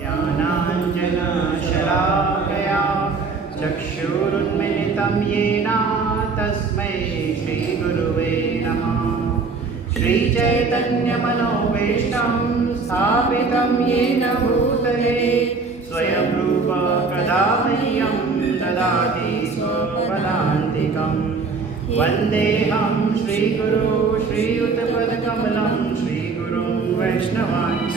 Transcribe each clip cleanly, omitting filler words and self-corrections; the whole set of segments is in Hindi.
ज्ञानाञ्जनशलाकया चक्षुरुन्मिलितं येन तस्मै श्रीगुरुवे नमः। श्रीचैतन्यमनोभीष्टं स्थापितं येन भूतले स्वयं रूप कदा मह्यं ददाति स्वपदान्तिकं। वन्देऽहं श्रीगुरो श्रीयुतपदकमलं श्रीगुरुं वैष्णवांश्च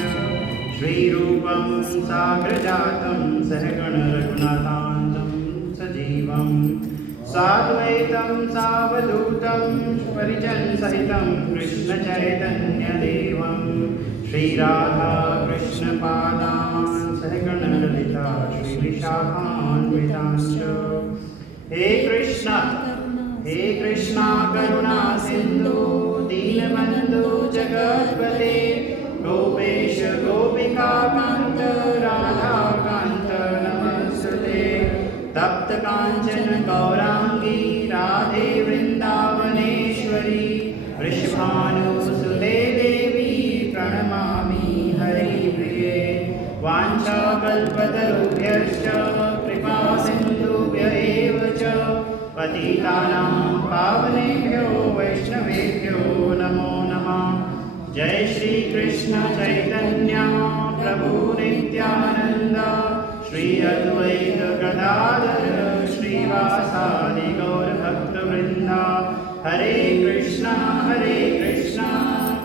श्रीरूपं साग्रजातं सहगण रघुनाथान्तं सजीवं साद्वैतं सावधूतं परिजनसहितं कृष्णचैतन्यदेवं श्रीराधा कृष्णपादान् सहगण ललिता श्रीविशाखान्वितांश्च। हे कृष्णा करुणा सिन्धु दीनबन्धु जगत्पते गोपेश गोपिकान्त राधाकान्त नमस्ते। तप्त काञ्चन गौराङ्गी राधे वृन्दावनेश्वरी वृषभानुसुते देवी प्रणमामि हरिप्रिये। वाञ्छाकल्पतरुभ्यश्च कृपा सिन्धुभ्य एव च पतितानां पावनेभ्यो वैष्णवेभ्यो नमो नमः। जय श्री कृष्ण चैतन्य प्रभु नित्यानंद श्री अद्वैत गदाधर श्रीवासादि गौर भक्तवृंद। हरे कृष्णा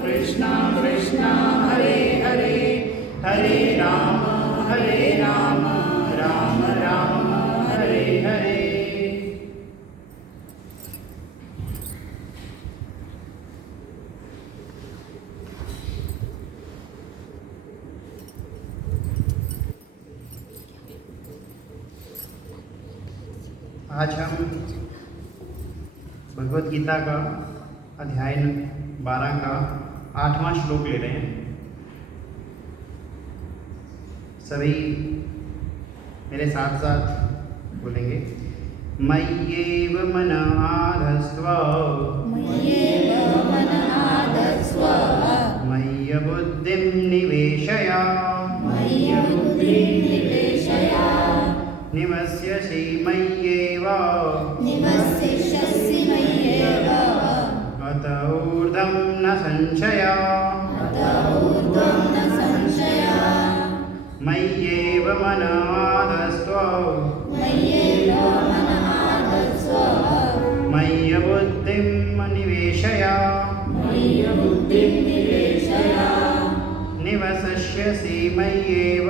कृष्णा कृष्णा हरे हरे हरे राम राम राम हरे हरे। आज हम भगवत गीता का अध्याय 12 का 8वां श्लोक ले रहे हैं। सभी मेरे साथ साथ बोलेंगे। मय्येव मन आधस्त्व मय्य बुद्धिं निवेशय निवस्यसि मय्येव अत ऊर्ध्वं न संशयः। मय्येव मन आधस्त्व मय्य बुद्धिं निवेशय निवसस्यसि मय्येव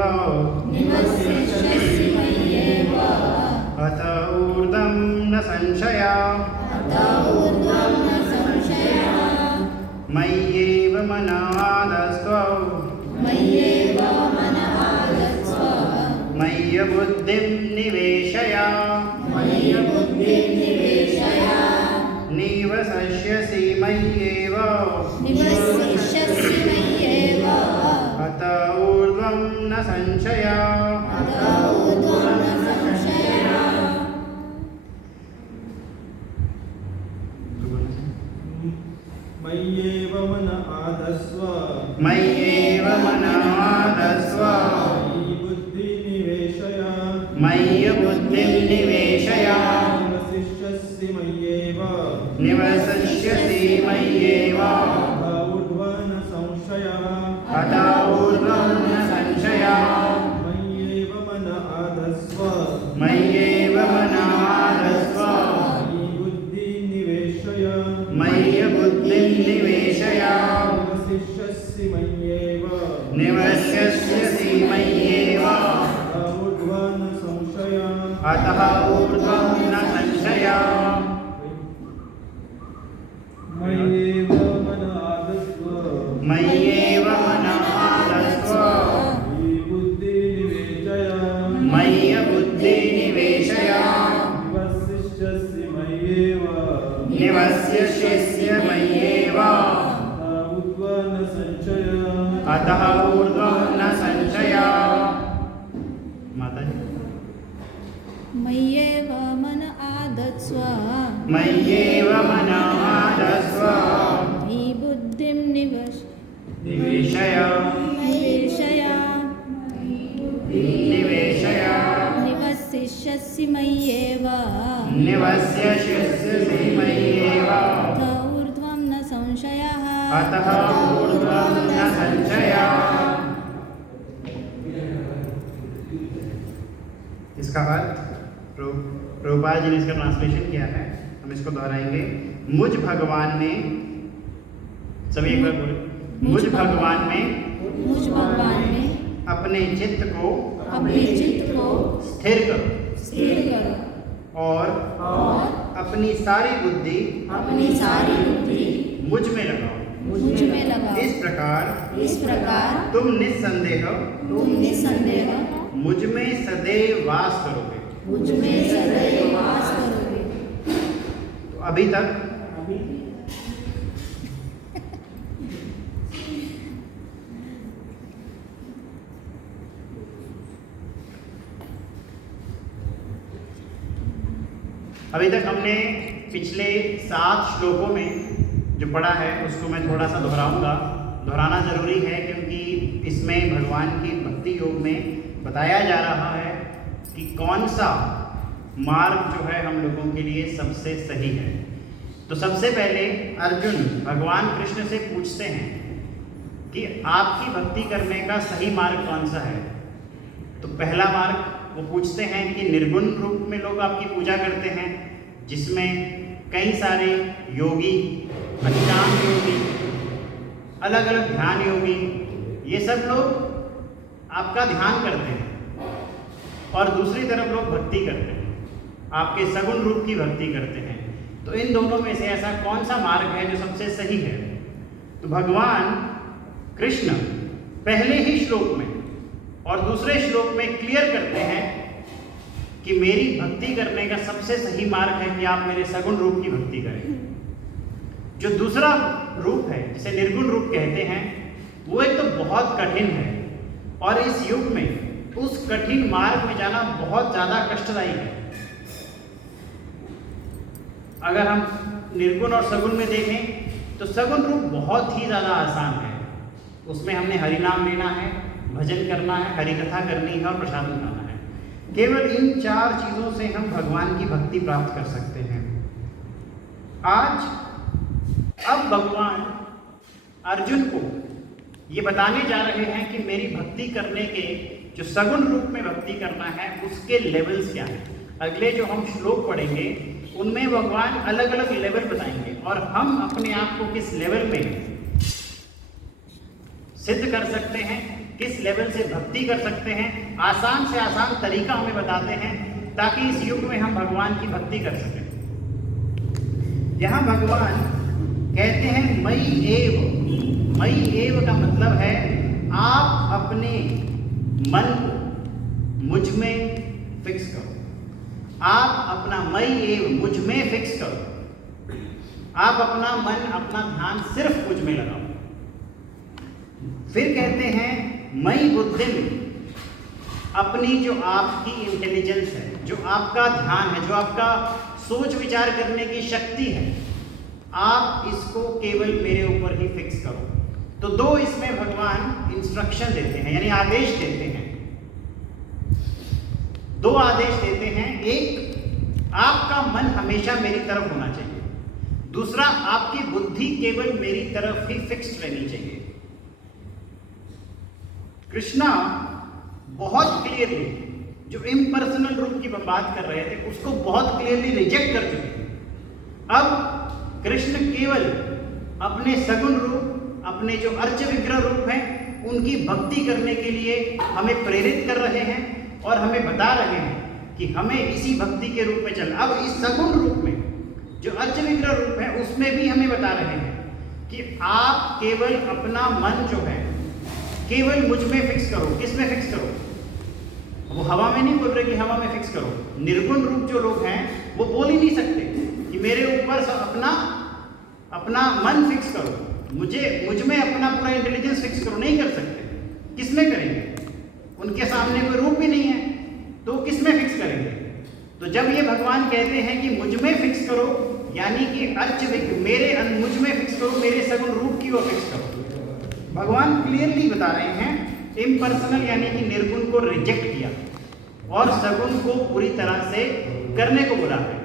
अत ऊर्ध्वं न संशयः। मय्येव मन आधस्त्व मय्य बुद्धिं निवेशय निवसस्यसि मय्येव अत ऊर्ध्वं न संशयः। मय्येव मन आधस्व मय्येव मन आधस्व मयि बुद्धिं निवेशय निवसिष्यसि मय्येव निवसिष्यसि मय्येव अत ऊर्ध्वं न संशयः। मय्येव मन आधस्व मय्येव मन आधस्व मयि बुद्धिं निवेशय निवसिष्यसि मय्येव निवसिष्यसि मय्येव अतः ऊर्ध्वं न संशयः। मय्येव मन आधस्व मय्येव मन आधस्व मय्य बुद्धि निवेशय निवसिष्यसि मय्येव अतः ऊर्ध्वं न संशयः। माता जी। मय्येव मन आधत्स्व मय्येव मन आधस्व मयि बुद्धिं निवेशय निवेशय निवसिष्यसि मय्येव निवस्यसि मय्येव अथ ऊर्ध्वं न संशयः अतः ऊर्ध्वं न संशयः। इसका अर्थ प्रभुपाद जी ने इसका ट्रांसलेशन किया है, हम इसको दोहराएंगे। मुझ भगवान ने, सभी एक बार बोले, मुझ भगवान ने अपने चित्त को स्थिर करो और अपनी सारी बुद्धि मुझ में लगाओ। इस प्रकार तुम निस्संदेह मुझ में सदैव वास करोगे। तो अभी तक हमने पिछले 7 श्लोकों में जो पढ़ा है उसको मैं थोड़ा सा दोहराना जरूरी है, क्योंकि इसमें भगवान की भक्ति योग में बताया जा रहा है कि कौन सा मार्ग जो है हम लोगों के लिए सबसे सही है। तो सबसे पहले अर्जुन भगवान कृष्ण से पूछते हैं कि आपकी भक्ति करने का सही मार्ग कौन सा है। तो पहला मार्ग वो पूछते हैं कि निर्गुण रूप में लोग आपकी पूजा करते हैं, जिसमें कई सारे योगी, अष्टांग योगी, अलग अलग ध्यान योगी, ये सब लोग आपका ध्यान करते हैं। और दूसरी तरफ लोग भक्ति करते हैं, आपके सगुण रूप की भक्ति करते हैं। तो इन दोनों में से ऐसा कौन सा मार्ग है जो सबसे सही है? तो भगवान कृष्ण पहले ही श्लोक में और दूसरे श्लोक में क्लियर करते हैं कि मेरी भक्ति करने का सबसे सही मार्ग है कि आप मेरे सगुण रूप की भक्ति करें। जो दूसरा रूप है जिसे निर्गुण रूप कहते हैं, वो एक तो बहुत कठिन है और इस युग में उस कठिन मार्ग में जाना बहुत ज़्यादा कष्टदायी है। अगर हम निर्गुण और सगुण में देखें तो सगुण रूप बहुत ही ज़्यादा आसान है। उसमें हमने हरि नाम लेना है, भजन करना है, हरि कथा करनी है और प्रसाद उठाना है। केवल इन 4 चीज़ों से हम भगवान की भक्ति प्राप्त कर सकते हैं। अब भगवान अर्जुन को ये बताने जा रहे हैं कि मेरी भक्ति करने के जो सगुण रूप में भक्ति करना है उसके लेवल्स क्या हैं। अगले जो हम श्लोक पढ़ेंगे उनमें भगवान अलग अलग लेवल बताएंगे और हम अपने आप को किस लेवल में सिद्ध कर सकते हैं, किस लेवल से भक्ति कर सकते हैं। आसान से आसान तरीका हमें बताते हैं ताकि इस युग में हम भगवान की भक्ति कर सकें। यहाँ भगवान कहते हैं मयि एव का मतलब है आप अपने मन को मुझ में फिक्स करो। आप अपना मयि एव मुझ में फिक्स करो। आप अपना मन, अपना ध्यान सिर्फ मुझ में लगाओ। फिर कहते हैं मयि बुद्धि में, अपनी जो आपकी इंटेलिजेंस है, जो आपका ध्यान है, जो आपका सोच विचार करने की शक्ति है, आप इसको केवल मेरे ऊपर ही फिक्स करो। तो 2 इसमें भगवान इंस्ट्रक्शन देते हैं, यानी आदेश देते हैं। 2 आदेश देते हैं। एक, आपका मन हमेशा मेरी तरफ होना चाहिए। दूसरा, आपकी बुद्धि केवल मेरी तरफ ही फिक्स्ड रहनी चाहिए। कृष्णा बहुत क्लियरली जो इम्पर्सनल रूप की बात कर रहे थे उसको बहुत क्लियरली रिजेक्ट कर चुके हैं। अब कृष्ण केवल अपने सगुण रूप, अपने जो अर्च विग्रह रूप हैं उनकी भक्ति करने के लिए हमें प्रेरित कर रहे हैं और हमें बता रहे हैं कि हमें इसी भक्ति के रूप में चलना। अब इस सगुण रूप में जो अर्च विग्रह रूप है उसमें भी हमें बता रहे हैं कि आप केवल अपना मन जो है केवल मुझ में फिक्स करो। किस में फिक्स करो? वो हवा में नहीं बोल रहे कि हवा में फिक्स करो। निर्गुण रूप जो लोग हैं वो बोल ही नहीं सकते कि मेरे ऊपर अपना मन फिक्स करो, मुझ में अपना पूरा इंटेलिजेंस फिक्स करो। नहीं कर सकते। किस में करेंगे? उनके सामने कोई रूप भी नहीं है तो किस में फिक्स करेंगे? तो जब ये भगवान कहते हैं कि मुझ में फिक्स करो, यानी कि मुझ में फिक्स करो, मेरे सगुण रूप की ओर फिक्स करो। भगवान क्लियरली बता रहे हैं इम्पर्सनल यानी कि निर्गुण को को रिजेक्ट किया और सगुन को पूरी तरह से करने को बोला है।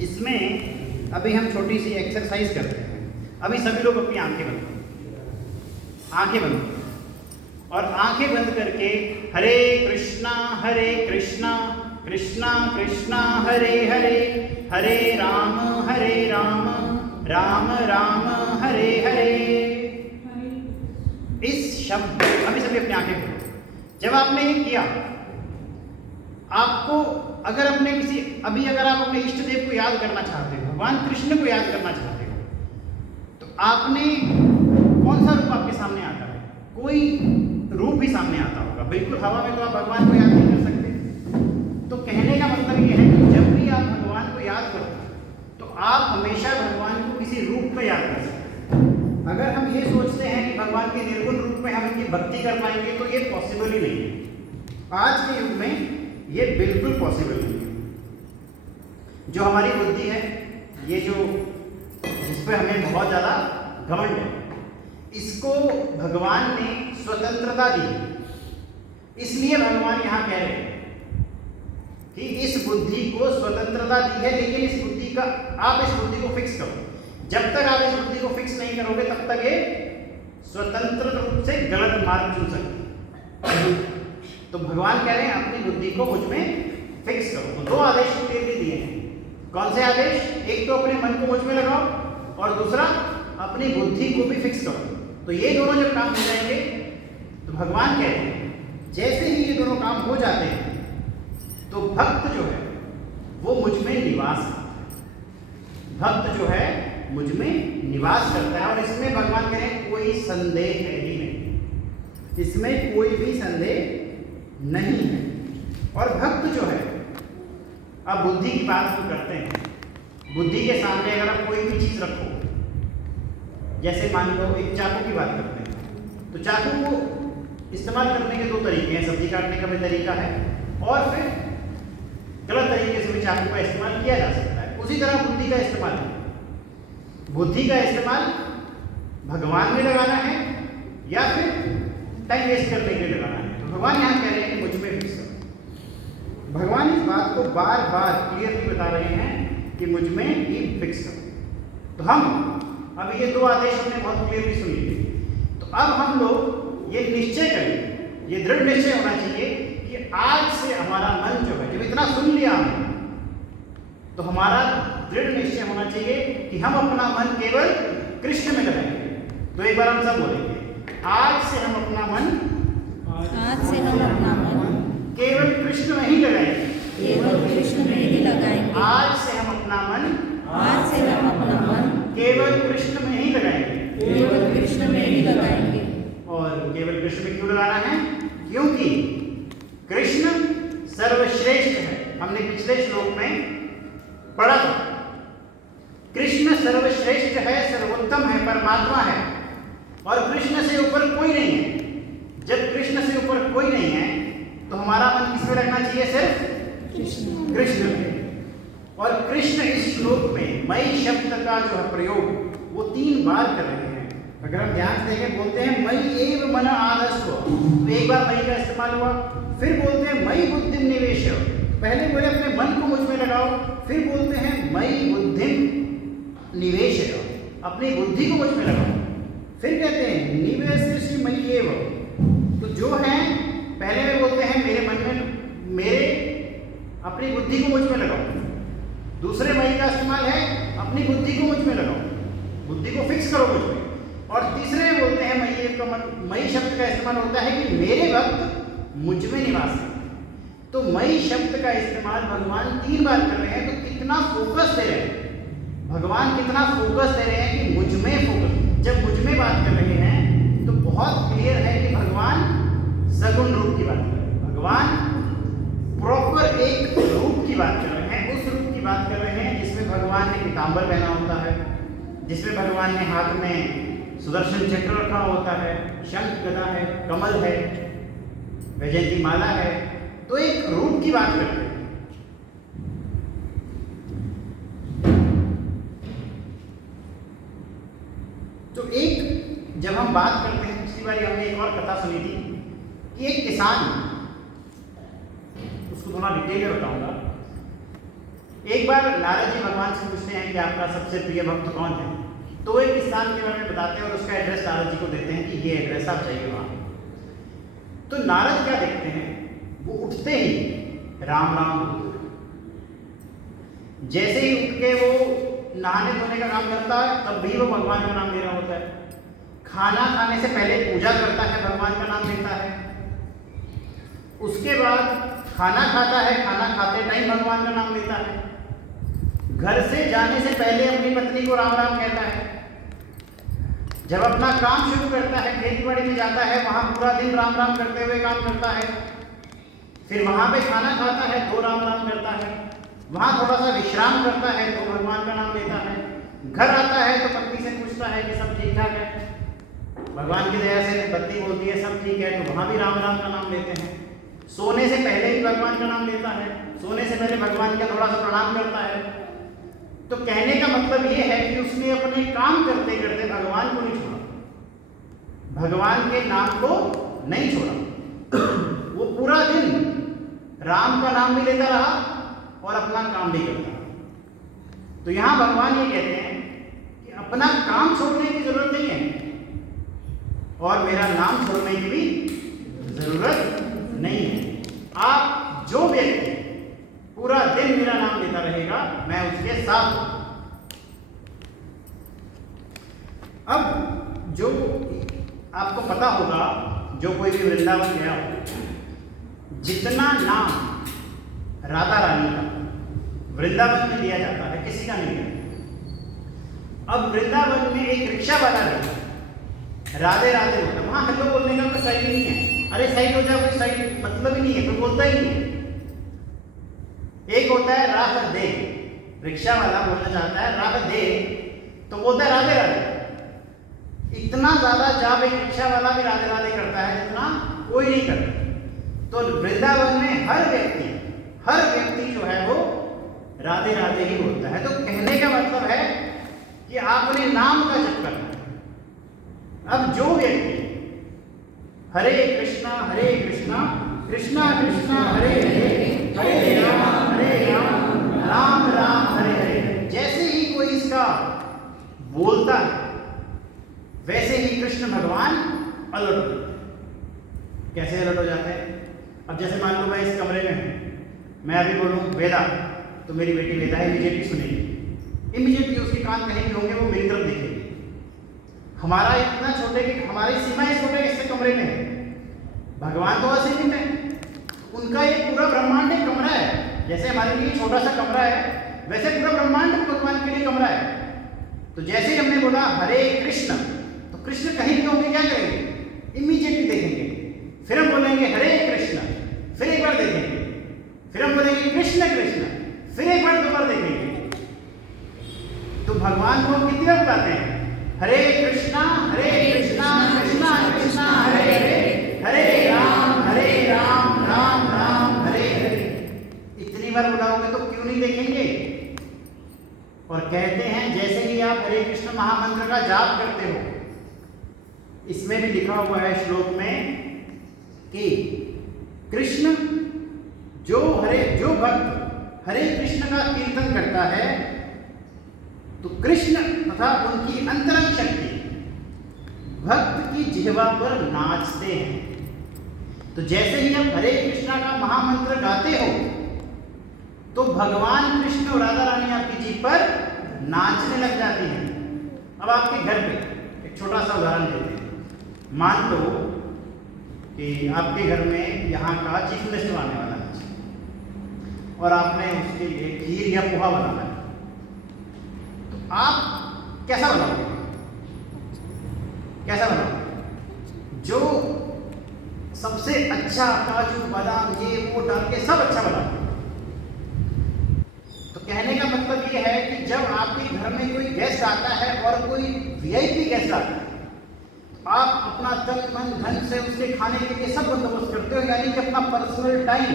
इसमें अभी हम छोटी सी एक्सरसाइज करते हैं। अभी सभी लोग अपनी आंखें बंद करो, आंखें बंद करो और आंखें बंद करके हरे कृष्णा कृष्णा कृष्णा हरे हरे, हरे राम राम राम हरे हरे। इस शब्द अभी सभी अपनी आंखें खोलो। जब आपने ये किया, आपको अगर अपने अगर आप अपने इष्ट देव को याद करना चाहते हो, भगवान कृष्ण को याद करना चाहते हो, तो आपने कौन सा रूप आपके सामने आता है? कोई रूप ही सामने आता होगा। बिल्कुल हवा में तो आप भगवान को याद नहीं कर सकते। तो कहने का मतलब ये है कि जब भी आप भगवान को याद करो तो आप हमेशा भगवान को किसी रूप में याद कर सकते हैं। अगर हम ये सोचते हैं कि भगवान के निर्गुण रूप में हम इनकी भक्ति कर पाएंगे तो ये पॉसिबल ही नहीं है। आज के युग में ये बिल्कुल पॉसिबल नहीं है। जो हमारी बुद्धि है, ये जो जिस पर हमें बहुत ज़्यादा घमंड है, इसको भगवान ने स्वतंत्रता दी। इसलिए भगवान यहाँ कह रहे हैं कि इस बुद्धि को स्वतंत्रता दी है, लेकिन इस बुद्धि का आप इस बुद्धि को फिक्स करो। जब तक आप इस बुद्धि को फिक्स नहीं करोगे तब तक ये स्वतंत्र रूप से गलत मार्ग चुन सकते हैं। तो भगवान कह रहे हैं अपनी बुद्धि को मुझ में फिक्स करो। तो दो आदेश क्लियरली दिए हैं। कौन से आदेश? एक तो अपने मन को मुझ में लगाओ और दूसरा अपनी बुद्धि को भी फिक्स करो। तो ये दोनों जब काम हो जाएंगे तो भगवान कहते हैं जैसे ही ये दोनों काम हो जाते हैं तो भक्त जो है वो मुझ में निवास करता है। भक्त जो है मुझ में निवास करता है। और इसमें भगवान कह रहे हैं कोई संदेह है ही नहीं, इसमें कोई भी संदेह नहीं है। और भक्त जो है, अब बुद्धि की बात हम करते हैं। बुद्धि के सामने अगर आप कोई भी चीज रखो, जैसे मान लो एक चाकू की बात करते हैं, तो चाकू को इस्तेमाल करने के दो तरीके हैं। सब्जी काटने का भी तरीका है और फिर गलत तरीके से भी चाकू का इस्तेमाल किया जा सकता है। उसी तरह बुद्धि का इस्तेमाल है। बुद्धि का इस्तेमाल भगवान में लगाना है या फिर टाइम वेस्ट करने के लिए लगाना है। तो भगवान यहाँ कह रहे हैं कि मुझ में फिक्स करो। भगवान इस बात को बार बार क्लियरली बता रहे हैं कि मुझ में ही फिक्स करो। तो हम अब ये दो आदेश हमने बहुत क्लियरली सुन लिए। तो अब हम लोग ये निश्चय करें, ये दृढ़ निश्चय होना चाहिए कि आज से हमारा मन जो है, जब इतना सुन लिया हमने, तो हमारा दृढ़ निश्चय होना चाहिए कि हम अपना मन केवल कृष्ण में लगाएंगे। तो एक बार हम सब बोलेंगे, आज से हम अपना मन केवल कृष्ण में ही लगाएंगे। आज से हम अपना मन केवल कृष्ण में ही लगाएंगे। और केवल कृष्ण में क्यों लगाना है? क्योंकि कृष्ण सर्वश्रेष्ठ है। हमने पिछले श्लोक में पढ़ा था, कृष्ण सर्वश्रेष्ठ है, सर्वोत्तम है, परमात्मा है और कृष्ण से ऊपर कोई नहीं है। जब कृष्ण से ऊपर कोई नहीं है तो हमारा मन किस में लगना चाहिए? सिर्फ कृष्ण में। और कृष्ण इस श्लोक में मई शब्द का जो है प्रयोग वो 3 बार कर रहे हैं। अगर हम ध्यान से देखें, बोलते हैं मई एव मन आदस्व, तो एक बार मई का इस्तेमाल हुआ। फिर बोलते हैं मई बुद्धि निवेश, पहले बोले अपने मन को मुझ में लगाओ, फिर बोलते हैं मई बुद्धि निवेश, अपनी बुद्धि को मुझ में लगाओ। फिर कहते हैं निवेश मई एव, तो जो है पहले में बोलते हैं मेरे मन में, मेरे अपनी बुद्धि को मुझ में लगाओ। दूसरे मई का इस्तेमाल है अपनी बुद्धि को मुझ में लगाओ, बुद्धि को फिक्स करो मुझ में। और तीसरे में बोलते हैं मई शब्द का इस्तेमाल होता है कि मेरे भक्त मुझ में निवास है। तो मई शब्द का इस्तेमाल भगवान 3 बार कर रहे हैं। तो कितना फोकस दे रहे हैं भगवान, कितना फोकस दे रहे हैं कि मुझ में फोकस। जब मुझ में बात कर रहे हैं तो बहुत क्लियर है कि भगवान सगुण रूप की बात कर रहे हैं। भगवान प्रॉपर एक रूप की बात कर रहे हैं, उस रूप की बात कर रहे हैं जिसमें भगवान ने पीताम्बर पहना होता है, जिसमें भगवान ने हाथ में सुदर्शन चक्र रखा होता है, शंख गदा है, कमल है, वैजयंती माला है। तो एक रूप की बात करते हैं। तो एक जब हम बात करते हैं, पिछली बार हमने एक और कथा सुनी थी कि एक किसान, उसको थोड़ा डिटेल में बताऊंगा। एक बार नारद जी भगवान से पूछते हैं कि आपका सबसे प्रिय भक्त कौन है, तो वो एक किसान के बारे में बताते हैं और उसका एड्रेस नारद जी को देते हैं कि ये एड्रेस आप जाइए वहाँ। तो नारद क्या देखते हैं, वो उठते ही राम राम बोलते हैं। जैसे ही उठ के वो नहाने धोने का काम करता है तब भी वो भगवान का नाम ले रहा होता है। खाना खाने से पहले पूजा करता है, भगवान का नाम लेता है। उसके बाद खाना खाता है, खाना खाते टाइम भगवान का नाम लेता है। घर से जाने से पहले अपनी पत्नी को राम राम कहता है। जब अपना काम शुरू करता है, खेती बाड़ी में जाता है, वहां पूरा दिन राम राम करते हुए काम करता है। फिर वहां पे खाना खाता है तो राम राम करता है। वहां थोड़ा सा विश्राम करता है तो भगवान का नाम लेता है। घर आता है तो पत्नी से पूछता है कि सब ठीक ठाक है, भगवान की दया से पत्नी बोलती है सब ठीक है, तो वहां भी राम राम का नाम लेते हैं। सोने से पहले भी भगवान का नाम लेता है, सोने से पहले भगवान का थोड़ा सा प्रणाम करता है। तो कहने का मतलब ये है कि उसने अपने काम करते करते भगवान को नहीं छोड़ा, भगवान के नाम को नहीं छोड़ा। वो पूरा दिन राम का नाम भी लेता रहा और अपना काम भी करता रहा। तो यहां भगवान ये कहते हैं कि अपना काम छोड़ने की जरूरत नहीं है और मेरा नाम छोड़ने की भी जरूरत नहीं है। आप जो व्यक्ति पूरा दिन मेरा नाम लेता रहेगा, मैं उसके साथ हूं। अब जो आपको पता होगा, जो कोई भी वृंदावन गया हो, जितना नाम राधा रानी का वृंदावन में लिया जाता है किसी का नहीं है। अब वृंदावन में एक रिक्शा वाला रहता है, राधे राधे होता है, वहां हेलो बोलने का कोई सही नहीं है। अरे साइड हो जाओ, कोई साइड मतलब ही नहीं है, कोई बोलता ही नहीं है। एक होता है राह दे, रिक्शा वाला बोलना चाहता है राह दे, तो बोलता है राधे राधे। इतना ज्यादा जाप एक रिक्शा वाला भी राधे राधे करता है जितना कोई नहीं करता। तो वृंदावन में हर व्यक्ति जो है वो राधे राधे ही बोलता है। तो कहने का मतलब है कि आपने नाम का जप करना है। अब जो व्यक्ति हरे कृष्णा कृष्णा कृष्णा हरे हरे हरे राम राम राम हरे हरे, जैसे ही कोई इसका बोलता है वैसे ही कृष्ण भगवान अलर्ट हो जाते हैं। कैसे अलर्ट हो जाते हैं? अब जैसे मान लो मैं इस कमरे में हूं, मैं अभी बोलूं वेदा, तो मेरी बेटी वेदा इमीडिएटली सुनेगी, इमीडिएटली उसके कान कहीं भी होंगे, वो मेरी तरफ देखेगी। हमारा इतना छोटे कि हमारी सीमाएं छोटे इससे कमरे में है, भगवान तो असीमित है। उनका ये पूरा ब्रह्मांड एक कमरा है। जैसे हमारे लिए छोटा सा कमरा है, वैसे पूरा ब्रह्मांड भगवान के लिए कमरा है। तो जैसे ही हमने बोला हरे कृष्ण, तो कृष्ण कहीं भी होंगे, क्या करेंगे? इमीडिएटली देखेंगे। फिर हम बोलेंगे हरे कृष्ण, फिर एक बार देखेंगे। फिर हम बोलेंगे कृष्ण कृष्ण, फिर एक बार दो बार देखेंगे। तो भगवान को कितनी बार बुलाते हैं? हरे कृष्णा कृष्णा कृष्णा हरे हरे, हरे राम राम राम हरे हरे। इतनी बार बुलाओगे तो क्यों नहीं देखेंगे? और कहते हैं जैसे ही आप हरे कृष्ण महामंत्र का जाप करते हो, इसमें भी लिखा हुआ है श्लोक में कि कृष्ण जो भक्त हरे कृष्ण का कीर्तन करता है, तो कृष्ण तथा उनकी अंतरंग शक्ति भक्त की जिह्वा पर नाचते हैं। तो जैसे ही आप हरे कृष्णा का महामंत्र गाते हो, तो भगवान कृष्ण और राधा रानी आपकी जीभ पर नाचने लग जाती हैं। अब आपके घर पे एक छोटा सा उदाहरण देते हैं। मान लो कि आपके घर में यहाँ का चीफ गेस्ट आने वाला है और आपने उसके लिए खीर या पोहा बनाना है, तो आप कैसा बनाओगे? कैसा बनाओगे? जो सबसे अच्छा काजू बादाम ये वो डाल के सब अच्छा बनाओगे। तो कहने का मतलब ये है कि जब आपके घर में कोई गेस्ट आता है और कोई वीआईपी गेस्ट आता है, आप अपना तन मन धन से उसके खाने के लिए सब बंदोबस्त करते हो, यानी कि अपना पर्सनल टाइम,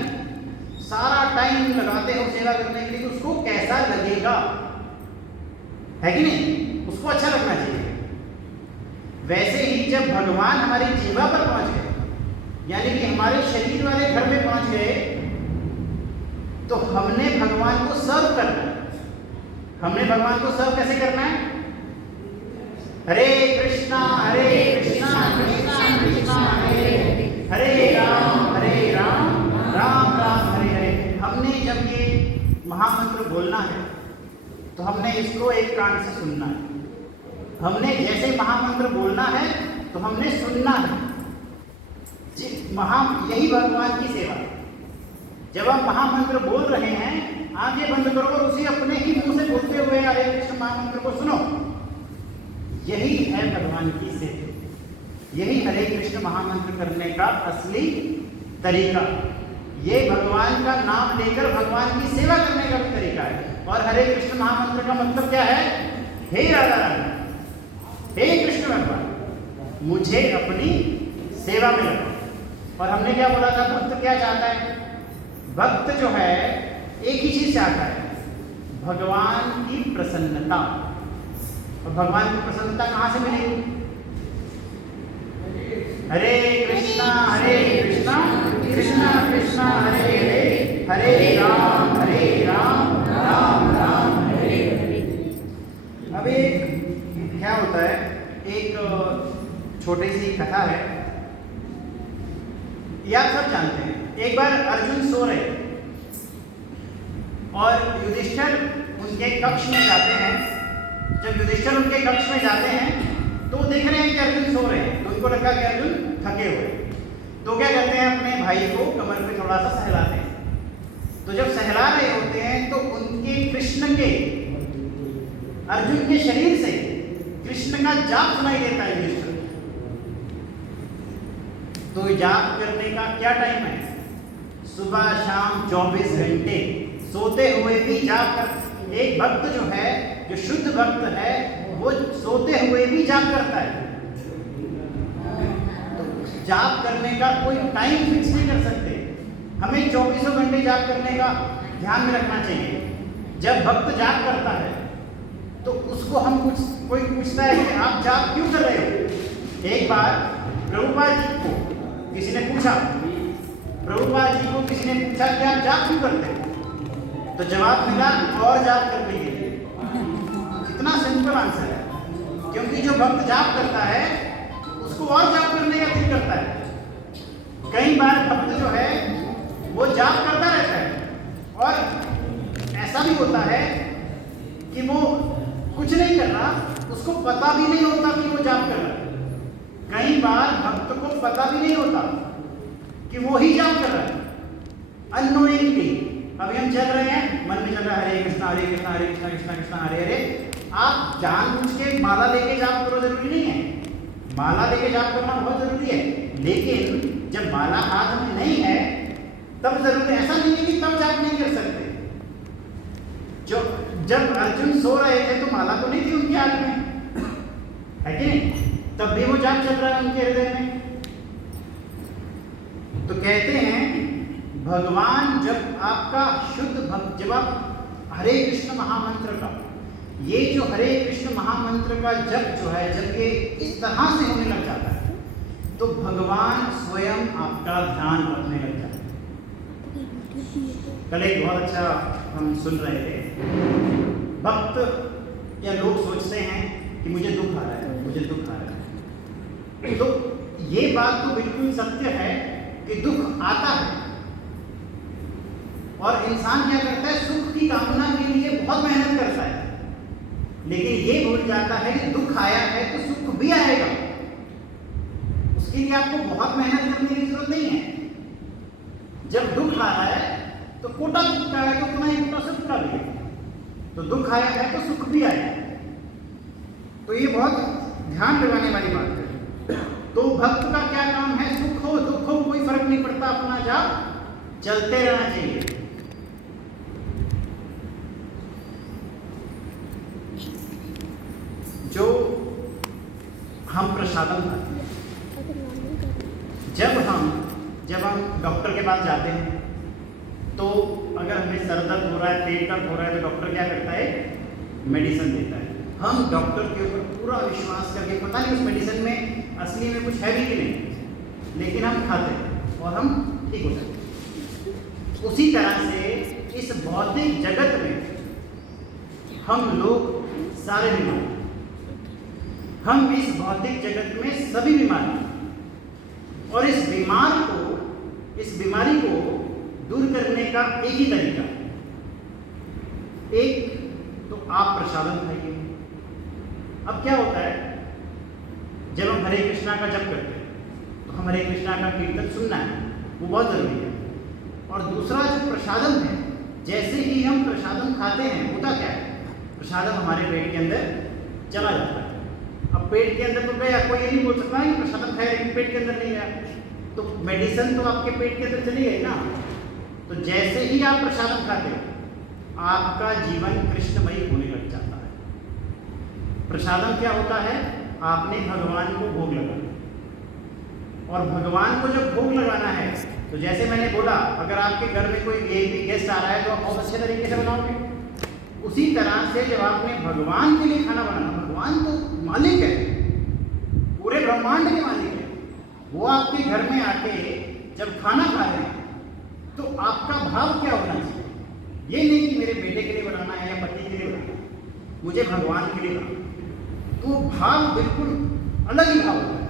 सारा टाइम लगाते हो सेवा करने के लिए। उसको कैसा लगेगा? है कि नहीं? उसको अच्छा लगना चाहिए। वैसे ही जब भगवान हमारी जीवा पर पहुंच गए, यानी कि हमारे शरीर वाले घर में पहुंच गए तो हमने भगवान को सर्व करना है। हमने भगवान को सर्व कैसे करना है? हरे कृष्णा कृष्णा कृष्णा हरे हरे राम राम राम हरे हरे। हमने जब ये महामंत्र बोलना है तो हमने इसको एक कान से सुनना है। हमने जैसे महामंत्र बोलना है तो हमने सुनना है। यही भगवान की सेवा है। जब आप महामंत्र बोल रहे हैं, आंखें बंद करो और उसी अपने ही मुंह से बोलते हुए हरे कृष्ण महामंत्र को सुनो। यही है भगवान की सेवा। यही हरे कृष्ण महामंत्र करने का असली तरीका। ये भगवान का नाम लेकर भगवान की सेवा करने का भी तरीका है। और हरे कृष्ण महामंत्र का मतलब क्या है? हे राधा रानी, हे कृष्ण भगवान, मुझे अपनी सेवा में रखो। और हमने क्या बोला था? भक्त क्या चाहता है? भक्त जो है एक ही चीज चाहता है, भगवान की प्रसन्नता। और भगवान की प्रसन्नता कहां से मिलेगी? हरे कृष्णा कृष्णा कृष्णा हरे हरे हरे राम राम राम हरे हरे। अब एक क्या होता है, एक छोटी सी कथा है, ये आप सब जानते हैं। एक बार अर्जुन सो रहे और युधिष्ठिर उनके कक्ष में जाते हैं। जब युधिष्ठिर उनके कक्ष में जाते हैं तो देख रहे हैं कि अर्जुन सो रहे हैं, तो उनको लगा कि अर्जुन थके हुए। तो क्या करते हैं, अपने भाई को कमर पे थोड़ा सा सहलाते हैं। तो जब सहला रहे होते हैं तो उनके कृष्ण के, अर्जुन के शरीर से कृष्ण का जाप सुनाई देता है युधिष्ठिर। तो जाप करने का क्या टाइम है? सुबह शाम 24 घंटे सोते हुए भी जाप कर। एक भक्त जो है, जो शुद्ध भक्त है, वो सोते हुए भी जाप करता है। तो जाप करने का कोई टाइम फिक्स नहीं कर सकते। हमें 24 घंटे जाप करने का ध्यान में रखना चाहिए। जब भक्त जाप करता है तो उसको हम कोई पूछता है कि आप जाप क्यों कर रहे हो? एक बार प्रभुपाद जी को किसी ने पूछा, प्रभुपाद जी को किसी ने पूछा कि आप जाप क्यों करते हैं? तो जवाब मिला, और जाप करने के लिए। कितना सिंपल आंसर है, क्योंकि जो भक्त जाप करता है उसको और जाप करने का दिल करता है। कई बार भक्त जो है वो जाप करता रहता है और ऐसा भी होता है कि वो कुछ नहीं कर रहा, उसको पता भी नहीं होता कि वो जाप कर रहा है। कई बार भक्त को पता भी नहीं होता कि वो ही जाप कर रहा है, अननोइंगली। अभी हम चल रहे हैं, मन में चल रहा है हरे कृष्णा कृष्णा कृष्णा कृष्णा हरे हरे। आप जानबूझ के माला लेके जाप करो, जरूरी नहीं है। माला लेके जाप करना बहुत जरूरी है, लेकिन जब माला हाथ में नहीं है तब जरूरी, ऐसा नहीं है कि तब जाप नहीं कर सकते। जब अर्जुन सो रहे थे तो माला तो नहीं थी उनके हाथ में, है कि नहीं? तब भी वो जाप चल रहा है उनके हृदय में। तो कहते हैं भगवान जब आपका शुद्ध भक्त, जब आप हरे कृष्ण महामंत्र का, ये जो हरे कृष्ण महामंत्र का जप जो है, जब ये इस तरह से होने लग जाता है तो भगवान स्वयं आपका ध्यान रखने लग जाता है। कल एक बहुत अच्छा हम सुन रहे थे, भक्त या लोग सोचते हैं कि मुझे दुख आ रहा है, मुझे दुख आ रहा है। तो ये बात तो बिल्कुल सत्य है कि दुख आता है और इंसान क्या करता है, सुख की कामना के लिए बहुत मेहनत करता है, लेकिन ये भूल जाता है कि दुख आया है तो सुख भी आएगा। उसके लिए आपको बहुत मेहनत करने की जरूरत नहीं है। जब दुख आ रहा है तो कोटा दुख का है तो उतना ही कोटा सुख का भी है। तो दुख आया है तो सुख भी आएगा। तो ये बहुत ध्यान लगाने वाली बात है। तो भक्त का क्या काम है? सुख हो दुख हो कोई फर्क नहीं पड़ता, अपना जाप चलते रहना चाहिए। जो हम प्रसादम खाते हैं, जब हम डॉक्टर के पास जाते हैं तो अगर हमें सर दर्द हो रहा है, पेट दर्द हो रहा है, तो डॉक्टर क्या करता है? मेडिसिन देता है। हम डॉक्टर के ऊपर पूरा विश्वास करके, पता नहीं उस मेडिसिन में असली में कुछ है भी कि नहीं, लेकिन हम खाते हैं। और हम ठीक हो सकते हैं। उसी तरह से इस भौतिक जगत में हम लोग सारे बीमार हैं। हम इस भौतिक जगत में सभी बीमार हैं और इस बीमारी को दूर करने का एक ही तरीका है। एक तो आप प्रसादम खाइए। अब क्या होता है, जब हम हरे कृष्णा का जप करते हैं तो हम हरे कृष्णा का कीर्तन सुनना है, वो बहुत जरूरी है। और दूसरा जो प्रसादम है, जैसे ही हम प्रसादम खाते हैं होता क्या है, प्रसादम हमारे पेट के अंदर चला जाता है। अब पेट के अंदर तो गया, कोई ये नहीं बोल सकता कि प्रसादम खाया लेकिन पेट के अंदर नहीं गया, तो मेडिसिन तो आपके पेट के अंदर चली गई ना। तो जैसे ही आप प्रसादम खाते हो आपका जीवन कृष्णमयी होने लग जाता है। प्रसादम क्या होता है, आपने भगवान को भोग लगाना, और भगवान को जब भोग लगाना है तो जैसे मैंने बोला, अगर आपके घर में कोई वीआईपी गेस्ट आ रहा है तो आप बहुत अच्छे तरीके से बनाओगे। उसी तरह से जब आपने भगवान के लिए खाना बनाना, भगवान तो मालिक है, पूरे ब्रह्मांड के मालिक है, वो आपके घर में आके जब खाना खा रहे हैं तो आपका भाव क्या होना चाहिए? ये नहीं कि मेरे बेटे के लिए बनाना है या पति के लिए बनाना है, मुझे भगवान के लिए बनाना। तो भाव बिल्कुल अलग ही भाव होता है।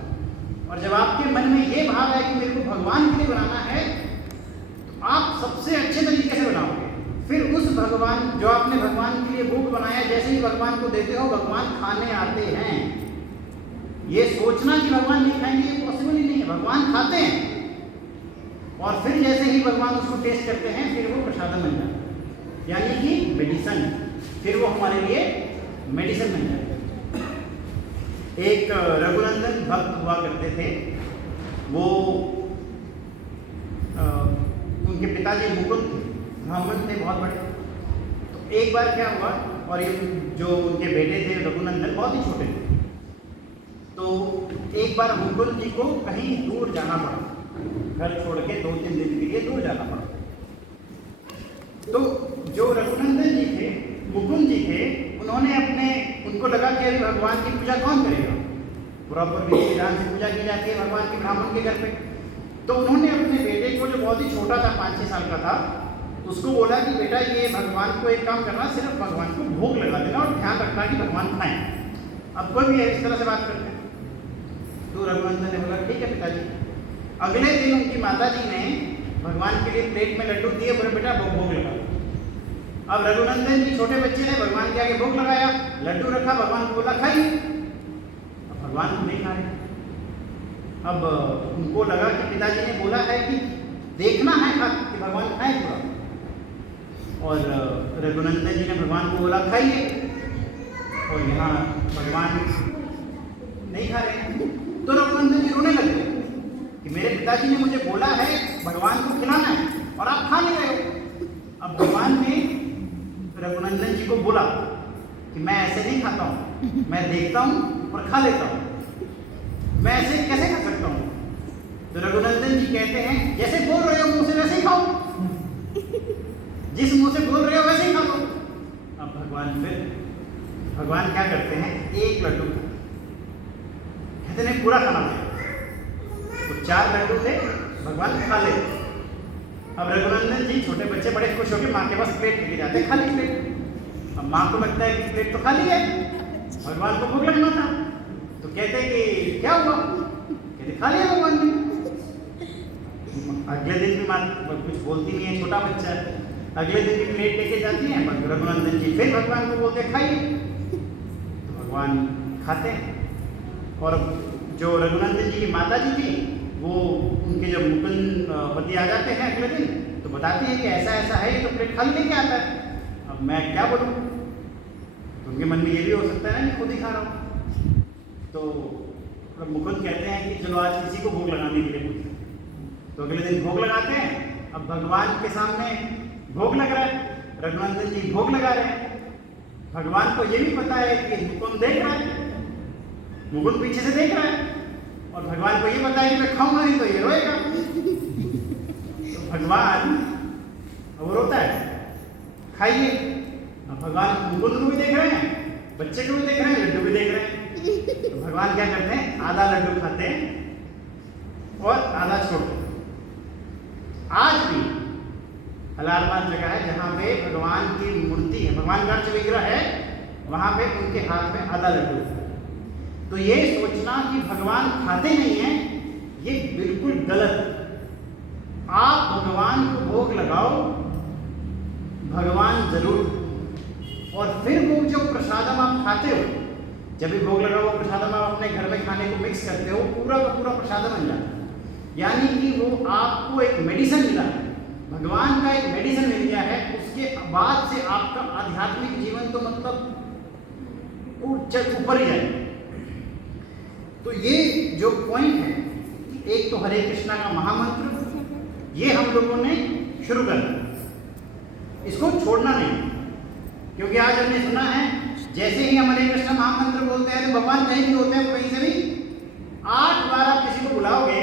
और जब आपके मन में ये भाव है कि मेरे को भगवान के लिए बनाना है तो आप सबसे अच्छे तरीके से बनाओगे। फिर उस भगवान, जो आपने भगवान के लिए भोग बनाया, जैसे ही भगवान को देते हो भगवान खाने आते हैं। ये सोचना कि भगवान नहीं खाएंगे ये पॉसिबल ही नहीं है, भगवान खाते हैं। और फिर जैसे ही भगवान उसको टेस्ट करते हैं फिर वो प्रसादम बन जाता है, यानी कि मेडिसिन। फिर वो हमारे लिए मेडिसिन बन जाता है। एक रघुनंदन भक्त हुआ करते थे, वो उनके पिताजी मुकुंद थे, ब्राह्मण थे बहुत बड़े। तो एक बार क्या हुआ, और ये जो उनके बेटे थे रघुनंदन बहुत ही छोटे थे, तो एक बार मुकुंद जी को कहीं दूर जाना पड़ा, घर छोड़ के 2-3 दिन के लिए दूर जाना पड़ा। तो जो रघुनंदन जी थे, मुकुंद जी थे, उनको लगा कि अरे भगवान की पूजा कौन करेगा, प्रॉपर विधि विधान से पूजा की जाती है भगवान के ब्राह्मण के घर पे। तो उन्होंने अपने बेटे को, जो बहुत ही छोटा था 5-6 साल का था, उसको बोला कि बेटा ये भगवान को एक काम करना, सिर्फ भगवान को भोग लगा देना और ध्यान रखना कि भगवान खाएं। अब कोई भी इस तरह से बात करते हैं। तो रघुनंदन ने बोला ठीक है पिताजी। अगले दिन उनकी माता जी ने भगवान के लिए प्लेट में लड्डू दिए, बोले बेटा भोग लगा। अब रघुनंदन जी छोटे बच्चे ने भगवान के आगे भोग लगाया, लड्डू रखा, भगवान को बोला खाइए। अब भगवान को नहीं खा रहे। अब उनको लगा कि पिताजी ने बोला है कि देखना है खा कि भगवान खाए पूरा, और रघुनंदन जी ने भगवान को बोला खाइए, और यहाँ भगवान नहीं खा रहे। तो रघुनंदन जी रोने लगे कि मेरे पिताजी ने मुझे बोला है भगवान को खिलाना है और आप खा नहीं रहे हो। अब भगवान ने रघुनंदन जी को बोला कि मैं ऐसे नहीं खाता हूँ, मैं देखता हूँ और खा लेता हूँ, मैं ऐसे कैसे खा सकता हूँ? तो रघुनंदन जी कहते हैं जैसे बोल रहे हो मुंह से वैसे ही खाओ, जिस मुंह से बोल रहे हो वैसे ही खा लो। अब भगवान क्या करते हैं, एक लड्डू कहते नहीं पूरा खाना चाहिए। तो 4 लड्डू थे, भगवान खा ले। अब रघुनंदन जी छोटे बच्चे बड़े खुश होकर माँ के पास प्लेट लेके जाते हैं, खाली प्लेट। अब माँ को लगता है कि प्लेट तो खाली है, भगवान को भोग लगना था। तो कहते हैं कि क्या हुआ, कहते खा लिया भगवान ने। अगले दिन भी माँ कुछ बोलती नहीं है, छोटा बच्चा है। अगले दिन भी प्लेट लेके जाती है, रघुनंदन जी फिर भगवान को बोलते खाइए। तो भगवान खाते हैं। और जो रघुनंदन जी की माता जी थी, वो उनके जब मुकुंद पति आ जाते हैं अगले दिन, तो बताती है कि ऐसा ऐसा है, तो प्लेट खाली लेके आता है। अब मैं क्या बोलूँ? तो उनके मन में ये भी हो सकता है ना कि खुद ही खा रहा हूँ। तो मुकुंद कहते हैं कि चलो आज किसी को भोग लगाने के लिए पूछते हैं। तो अगले दिन भोग लगाते हैं। अब भगवान के सामने भोग लग रहा है, रघुनंदन जी भोग लगा रहे हैं। भगवान को ये भी पता है कि मुकुंद देख रहा है, मुकुंद पीछे से देख रहा है, और भगवान को ये पता है कि मैं खाऊंगा नहीं तो ये रोएगा। तो भगवान वो रोता है, खाइए। अब भगवान मुकुंद को भी देख रहे हैं, बच्चे को भी देख रहे हैं, लड्डू भी देख रहे हैं। तो भगवान क्या करते हैं, आधा लड्डू खाते हैं और आधा छोड़ते हैं। आज भी अलाहाबाद जगह है जहाँ पे भगवान की मूर्ति है, भगवान का अर्च विग्रह है, वहाँ पे उनके हाथ में आधा लड्डू है। तो ये सोचना कि भगवान खाते नहीं हैं, ये बिल्कुल गलत है। आप भगवान को भोग लगाओ, भगवान जरूर, और फिर वो जो प्रसादम आप खाते हो, जब भी भोग लगाओ वो प्रसादम आप अपने घर में खाने को मिक्स करते हो, पूरा का पूरा प्रसादम बन जाता है। यानी कि वो आपको एक मेडिसिन मिला है, भगवान का एक मेडिसिन मिल गया है। उसके बाद से आपका आध्यात्मिक जीवन तो मतलब ऊपर ही जाए। तो ये जो पॉइंट है, एक तो हरे कृष्णा का महामंत्र, ये हम लोगों ने शुरू करना, इसको छोड़ना नहीं। क्योंकि आज हमने सुना है जैसे ही हम हरे कृष्णा महामंत्र बोलते हैं तो भगवान कहीं भी होते हैं, कहीं से भी 8 बार आप किसी को बुलाओगे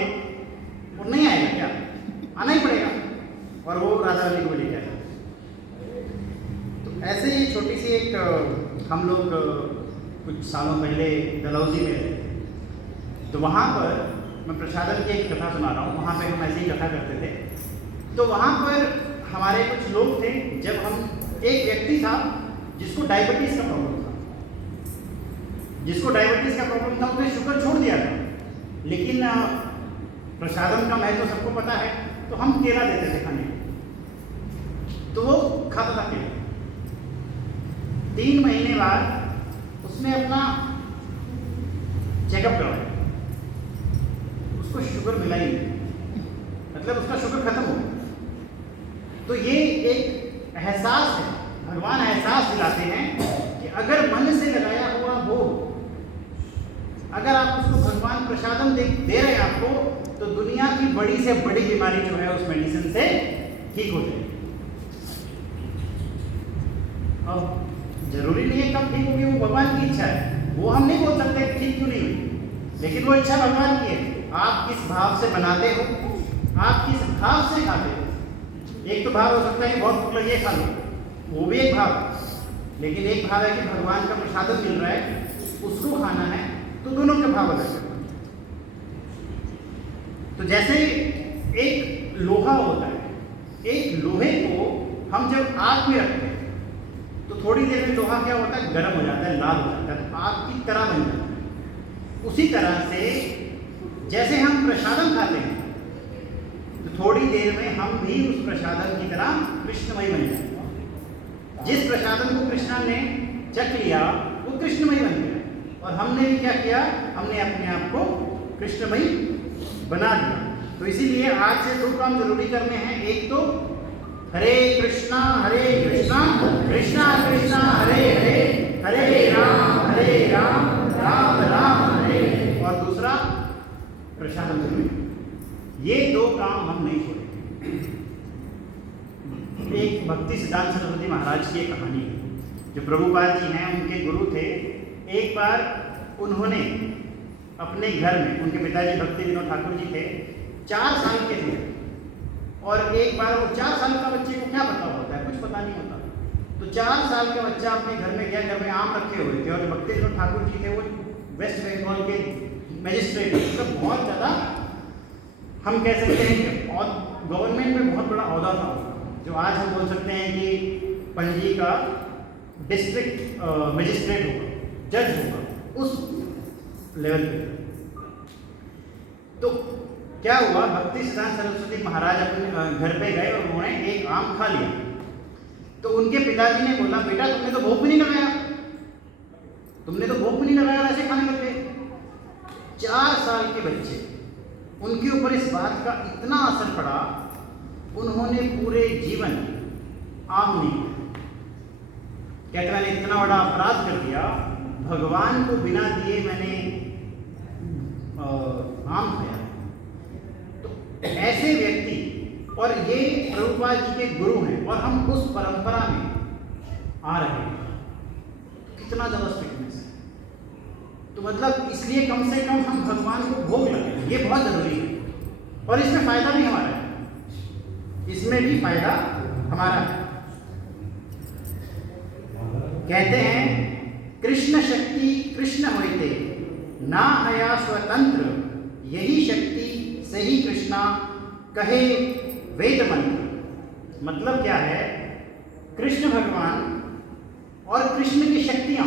वो नहीं आएगा, क्या आना ही पड़ेगा, और वो राधा रानी को लेकर आएगा। तो ऐसे ही छोटी सी एक हम लोग कुछ सालों पहले डलहौजी में रहे, तो वहाँ पर मैं प्रसादम की एक कथा सुना रहा हूँ। वहाँ पे हम ऐसी ही कथा करते थे। तो वहाँ पर हमारे कुछ लोग थे, जब हम, एक व्यक्ति था जिसको डायबिटीज़ का प्रॉब्लम था, उसने शुगर छोड़ दिया था, लेकिन प्रसादम का महत्व सबको पता है, तो हम केला देते थे खाने, तो वो खाता था केला। 3 महीने बाद उसने अपना चेकअप करवाया, उसको शुगर मिला ही नहीं, मतलब उसका शुगर खत्म हो गया। तो ये एक एहसास है, भगवान एहसास दिलाते हैं कि अगर मन से लगाया हुआ हो, अगर आप उसको भगवान प्रसादम दे रहे हैं आपको, तो दुनिया की बड़ी से बड़ी बीमारी जो है उस मेडिसिन से ठीक हो जाएगी। अब जरूरी नहीं है कब ठीक होगी, वो भगवान की इच्छा है, वो हम नहीं बोल सकते ठीक क्यों नहीं हुई, लेकिन वो इच्छा भगवान की है। आप किस भाव से बनाते हो, आप किस भाव से खाते हो। एक तो भाव हो सकता है कि बहुत भूख लगी है खा लो, वो भी एक भाव है, लेकिन एक भाव है कि भगवान का प्रसादम मिल रहा है उसको खाना है, तो दोनों के भाव अलग है। तो जैसे एक लोहा होता है, एक लोहे को हम जब आग में रखते हैं तो थोड़ी देर में लोहा क्या होता है, गर्म हो जाता है, लाल हो जाता है, आग की तरह बन जाता है। उसी तरह से जैसे हम प्रसादम खाते हैं तो थोड़ी देर में हम भी उस प्रसादम की तरह कृष्णमय बन जाते हैं। जिस प्रसादम को कृष्णा ने चख लिया वो कृष्णमय बन गया, और हमने भी क्या किया, हमने अपने आप को कृष्णमय बना दिया। तो इसीलिए आज से 2 काम जरूरी करने हैं। एक तो हरे कृष्णा कृष्णा कृष्णा हरे हरे, हरे राम राम राम हरे, और दूसरा प्रसादम में। ये 2 काम हम नहीं छोड़ेंगे। एक भक्ति सिद्धांत सरस्वती महाराज की एक कहानी है, जो प्रभुपाद जी हैं, उनके गुरु थे। एक बार उन्होंने अपने घर में, उनके पिताजी भक्ति विनोद ठाकुर जी थे, 4 साल के थे, और एक बार वो 4 साल का बच्चे को क्या पता होता है, कुछ पता नहीं होता। तो 4 साल का बच्चा अपने घर में गया, घर में आम रखे हुए थे, और भक्ति विनोद ठाकुर जी थे वो वेस्ट बंगाल के मैजिस्ट्रेट, मतलब बहुत ज़्यादा हम कह सकते हैं कि और गवर्नमेंट में बहुत बड़ा ओहदा था, जो आज हम बोल सकते हैं कि पणजी का डिस्ट्रिक्ट मैजिस्ट्रेट होगा, जज होगा, उस लेवल पे। तो क्या हुआ, भक्ति सिद्धांत सरस्वती महाराज अपने घर पे गए और उन्होंने एक आम खा लिया। तो उनके पिताजी ने बोला, बेटा तुमने तो भोग भी नहीं लगाया, ऐसे खाने लग गए। 4 साल के बच्चे, उनके ऊपर इस बात का इतना असर पड़ा, उन्होंने पूरे जीवन आम नहीं खाया। कहते मैंने इतना बड़ा अपराध कर दिया, भगवान को बिना दिए मैंने आम खाया। तो ऐसे व्यक्ति, और ये प्रभुपाद जी के गुरु हैं, और हम उस परंपरा में आ रहे हैं, तो कितना ज़्यादा स्ट्रिक्टनेस है। तो मतलब इसलिए कम से कम हम भगवान को भोग लगाएं, ये बहुत ज़रूरी है। और इसमें फ़ायदा भी हमारा है, इसमें भी फ़ायदा हमारा है। कहते हैं कृष्ण शक्ति कृष्ण होते, ना हया स्वतंत्र, यही शक्ति सही कृष्णा, कहे वेद मंत्र मतलब क्या है, कृष्ण भगवान और कृष्ण की शक्तियाँ,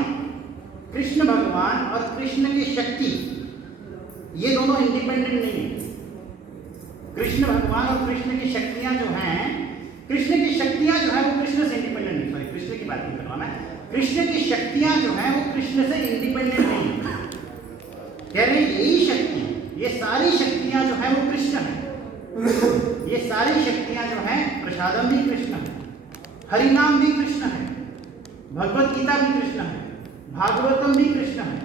कृष्ण भगवान और कृष्ण की शक्ति ये दोनों इंडिपेंडेंट नहीं है। कृष्ण भगवान और कृष्ण की शक्तियाँ जो हैं, कृष्ण की शक्तियाँ जो हैं वो कृष्ण से इंडिपेंडेंट नहीं, सॉरी कृष्ण की बात नहीं कर रहा मैं, कृष्ण की शक्तियाँ जो हैं वो कृष्ण से इंडिपेंडेंट नहीं है। कह रहे हैं यही शक्ति, ये सारी शक्तियाँ जो हैं वो कृष्ण है, ये सारी शक्तियाँ जो हैं, प्रसादम भी कृष्ण है, हरिनाम भी कृष्ण है, भगवत गीता भी कृष्ण है, भागवतम भी कृष्ण है।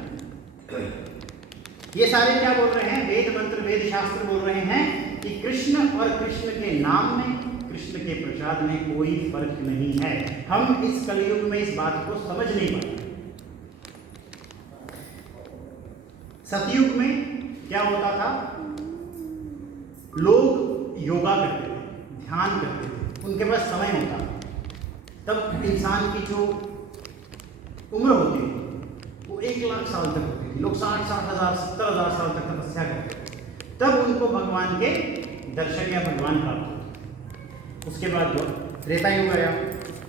ये सारे क्या बोल रहे हैं, वेद मंत्र वेद शास्त्र बोल रहे हैं कि कृष्ण और कृष्ण के नाम में, कृष्ण के प्रसाद में कोई फर्क नहीं है। हम इस कलयुग में इस बात को समझ नहीं पाते। सतयुग में क्या होता था, लोग योगा करते थे, ध्यान करते थे, उनके पास समय होता था। तब इंसान की जो उम्र होती थी वो 1,00,000 साल तक होती थी। लोग 60,000 70,000 साल तक तपस्या करते थे, तब उनको भगवान के दर्शन या भगवान प्राप्त होते। उसके बाद जो त्रेता युग आया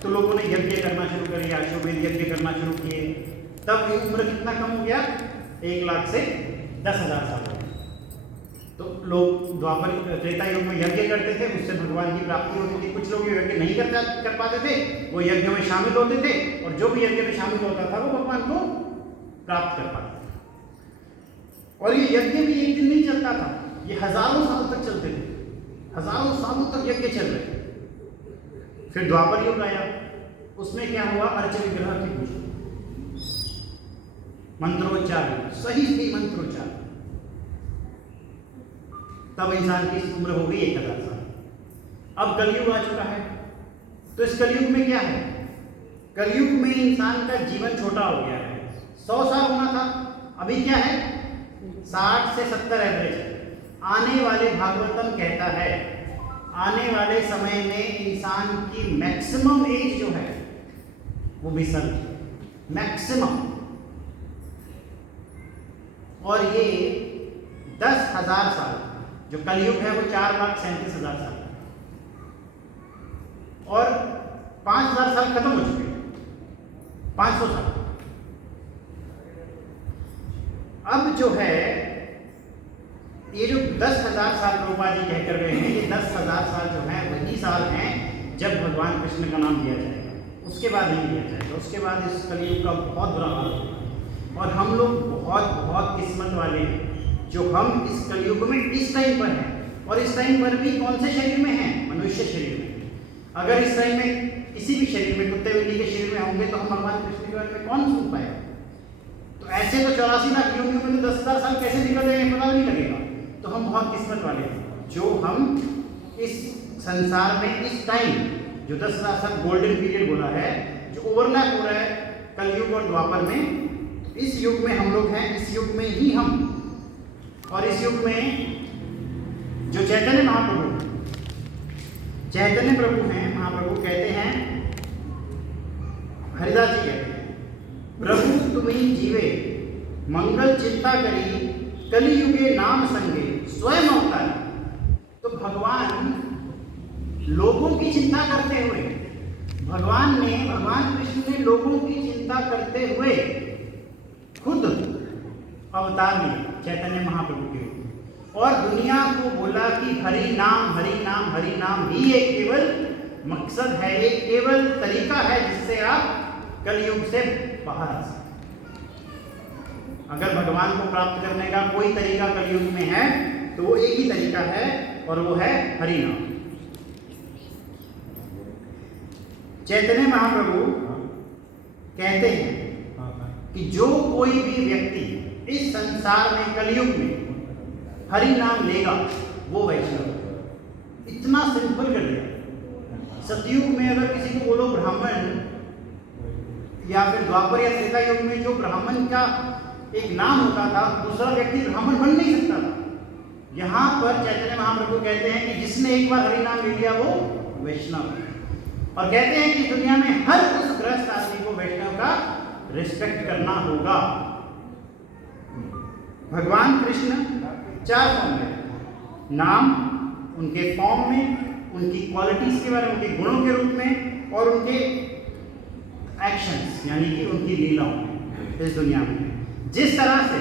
तो लोगों ने यज्ञ करना शुरू कर दिया, अश्वमेध यज्ञ करना शुरू किए। तब ये उम्र कितना कम हो गया, 1,00,000 से 10,000 साल हो गया। तो लोग द्वापर त्रेता युग में यज्ञ करते थे, उससे भगवान की प्राप्ति होती थी। कुछ लोग यज्ञ नहीं कर पाते थे, वो यज्ञ में शामिल होते थे, और जो भी यज्ञ में शामिल होता था वो भगवान को प्राप्त कर पाते थे। और ये यज्ञ भी एक दिन नहीं चलता था, ये हजारों साल तक चलते थे, हजारों सालों तक यज्ञ चल रहे थे। फिर द्वापर युग आया, उसमें क्या हुआ, अर्च विग्रह की पूजा, मंत्रोच्चार, सही मंत्रोच्चार। तब इंसान की उम्र हो गई 1,000 साल। अब कलयुग आ चुका है, तो इस कलयुग में क्या है, कलयुग में इंसान का जीवन छोटा हो गया है। 100 साल होना था, अभी क्या है 60 से 70 एवरेज। आने वाले भागवतम कहता है, आने वाले समय में इंसान की मैक्सिमम एज जो है वो 20 साल, मैक्सिमम। और ये 10,000 साल जो कलयुग है वो 4,37,000 साल, और 5,000 साल खत्म हो चुके हैं, 500 साल। अब जो है ये जो 10,000 साल प्रभुपाद जी कहकर गए हैं, ये 10,000 साल जो है वही साल हैं जब भगवान कृष्ण का नाम लिया जाएगा, उसके बाद नहीं लिया जाएगा। उसके बाद इस कलयुग का बहुत बुरा हाल होगा। और हम लोग बहुत बहुत किस्मत वाले हैं जो हम इस कलयुग में इस टाइम पर हैं, और इस टाइम पर भी कौन से शरीर में हैं, मनुष्य शरीर में। अगर इस टाइम में किसी भी शरीर में, कुत्ते बिल्ली के शरीर में होंगे तो हम भगवान कृष्ण के बारे में कौन सुन पाएगा। तो ऐसे तो 84 लाख योनियों में तो 10,000 साल कैसे निकल जाएंगे पता नहीं लगेगा। तो हम बहुत किस्मत वाले हैं जो हम इस संसार में इस टाइम जो 10,000 साल गोल्डन पीरियड बोला है, जो ओवरलैप हो रहा है कलयुग और द्वापर में, इस युग में हम लोग हैं, इस युग में ही हम। और इस युग में जो चैतन्य महाप्रभु, चैतन्य प्रभु हैं, महाप्रभु कहते हैं, हरिदास जी कहते हैं, प्रभु तुम्हीं जीवे मंगल चिंता करी, कलियुगे नाम संगे स्वयं अवतारी। तो भगवान लोगों की चिंता करते हुए, भगवान कृष्ण ने लोगों की चिंता करते हुए खुद अवतार लिए चैतन्य महाप्रभु के रूप में, और दुनिया को बोला कि हरि नाम हरि नाम हरि नाम ही एक केवल मकसद है, एक केवल तरीका है जिससे आप कलयुग से बाहर आ सकते। अगर भगवान को प्राप्त करने का कोई तरीका कलयुग में है तो वो एक ही तरीका है, और वो है हरि नाम। चैतन्य महाप्रभु कहते हैं कि जो कोई भी व्यक्ति इस संसार में कलयुग में हरि नाम लेगा वो वैष्णव। इतना सिंपल कर दिया। सतयुग में अगर किसी को बोलो ब्राह्मण, या फिर द्वापर या त्रेता युग में जो ब्राह्मण का एक नाम होता था, दूसरा व्यक्ति ब्राह्मण बन नहीं सकता था। यहाँ पर चैतन्य महाप्रभु कहते हैं कि जिसने एक बार हरि नाम ले लिया वो वैष्णव है, और कहते हैं कि दुनिया में हर उस गृहस्थ आदमी को वैष्णव का रिस्पेक्ट करना होगा। भगवान कृष्ण 4 फॉर्म में, नाम उनके फॉर्म में, उनकी क्वालिटीज़ के बारे में, उनके गुणों के रूप में और उनके एक्शंस यानी कि उनकी लीलाओं में इस दुनिया में। जिस तरह से